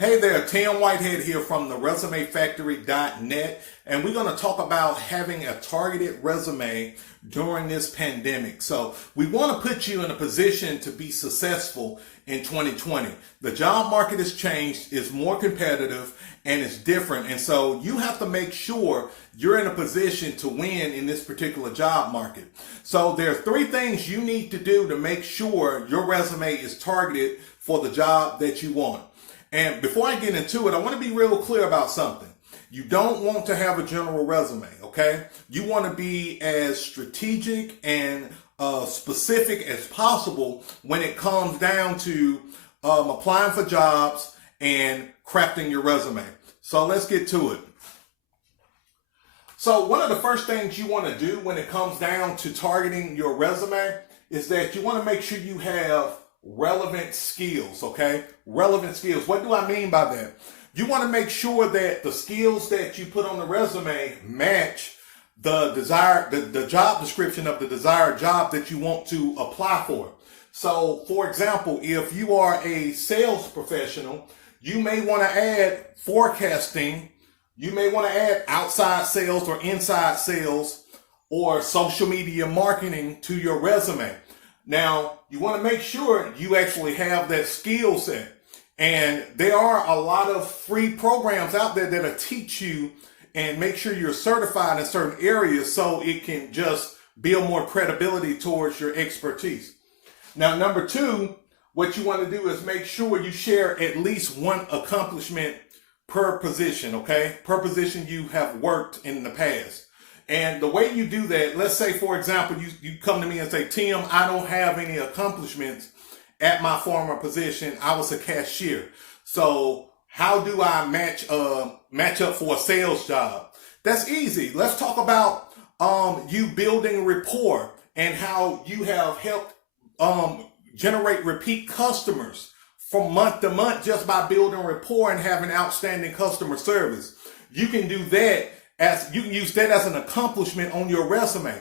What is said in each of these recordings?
Hey there, Tim Whitehead here from the ResumeFactory.net, and we're going to talk about having a targeted resume during this pandemic. So we want to put you in a position to be successful in 2020. The job market has changed, it's more competitive, and it's different. And so you have to make sure you're in a position to win in this particular job market. So there are three things you need to do to make sure your resume is targeted for the job that you want. And before I get into it, I want to be real clear about something. You don't want to have a general resume, okay? You want to be as strategic and specific as possible when it comes down to applying for jobs and crafting your resume. So let's get to it. So one of the first things you want to do when it comes down to targeting your resume is that you want to make sure you have relevant skills, okay? Relevant skills. What do I mean by that? You want to make sure that the skills that you put on the resume match the job description of the desired job that you want to apply for. So, for example, if you are a sales professional, you may want to add forecasting, you may want to add outside sales or inside sales or social media marketing to your resume. Now, you want to make sure you actually have that skill set. And there are a lot of free programs out there that'll teach you and make sure you're certified in certain areas so it can just build more credibility towards your expertise. Now, number two, what you want to do is make sure you share at least one accomplishment per position, okay? Per position you have worked in the past. And the way you do that, let's say, for example, you come to me and say, Tim, I don't have any accomplishments at my former position. I was a cashier. So how do I match up for a sales job? That's easy. Let's talk about you building rapport and how you have helped generate repeat customers from month to month just by building rapport and having outstanding customer service. You can do that. You can use that as an accomplishment on your resume.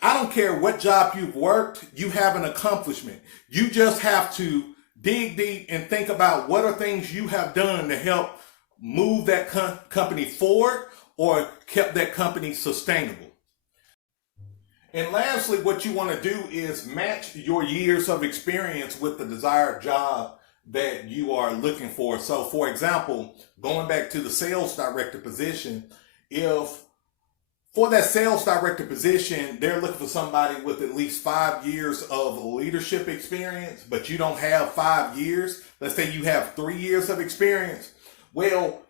I don't care what job you've worked, you have an accomplishment. You just have to dig deep and think about what are things you have done to help move that company forward or kept that company sustainable. And lastly, what you want to do is match your years of experience with the desired job that you are looking for. So for example, going back to the sales director position, if for that sales director position, they're looking for somebody with at least 5 years of leadership experience, but you don't have 5 years, let's say you have 3 years of experience, well,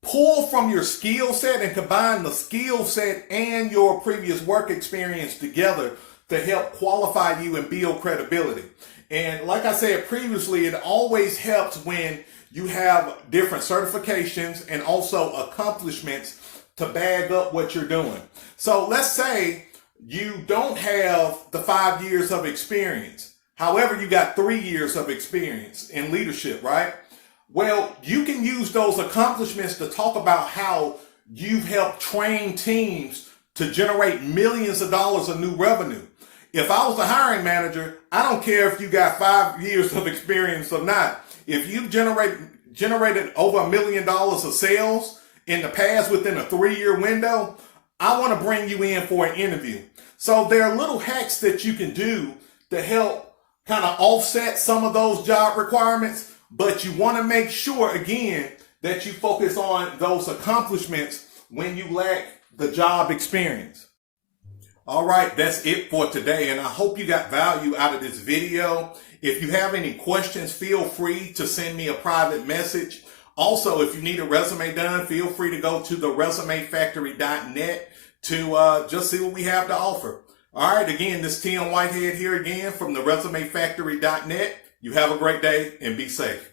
pull from your skill set and combine the skill set and your previous work experience together to help qualify you and build credibility. And like I said previously, it always helps when you have different certifications and also accomplishments to bag up what you're doing. So let's say you don't have the 5 years of experience. However, you got 3 years of experience in leadership, right? Well, you can use those accomplishments to talk about how you've helped train teams to generate millions of dollars of new revenue. If I was a hiring manager, I don't care if you got 5 years of experience or not. If you've generated over $1 million of sales in the past within a 3-year window, I want to bring you in for an interview. So there are little hacks that you can do to help kind of offset some of those job requirements, but you want to make sure, again, that you focus on those accomplishments when you lack the job experience. All right, that's it for today, and I hope you got value out of this video. If you have any questions, feel free to send me a private message. Also, if you need a resume done, feel free to go to the ResumeFactory.net to just see what we have to offer. All right, again, this is Tim Whitehead here again from the ResumeFactory.net. You have a great day and be safe.